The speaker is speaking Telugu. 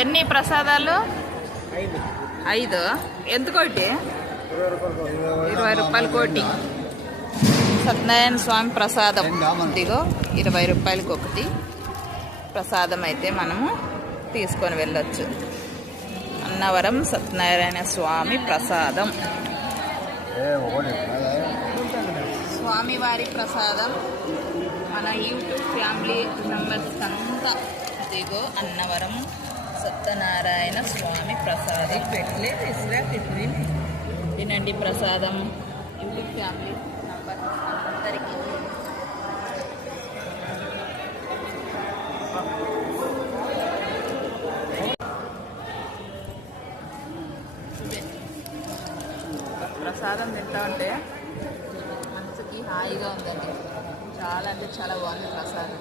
ఎన్ని ప్రసాదాలు? 5. ఎంత కోటి? 20 రూపాయలు కోటి. సత్యనారాయణ స్వామి ప్రసాదం ఇదిగో 20 రూపాయలకి ఒకటి ప్రసాదం అయితే మనము తీసుకొని వెళ్ళొచ్చు. అన్నవరం సత్యనారాయణ స్వామి ప్రసాదం, స్వామివారి ప్రసాదం. మన యూట్యూబ్ ఫ్యామిలీ మెంబర్స్ అంతా ఇదిగో అన్నవరం సత్యనారాయణ స్వామి ప్రసాదం తినండి. ప్రసాదం యూట్యూబ్ ఫ్యామిలీ మెంబర్స్ అందరికీ. ప్రసాదం తింటా ఉంటే మనసుకి హాయిగా ఉందండి. చాలా అంటే చాలా బాగుంది ప్రసాదం.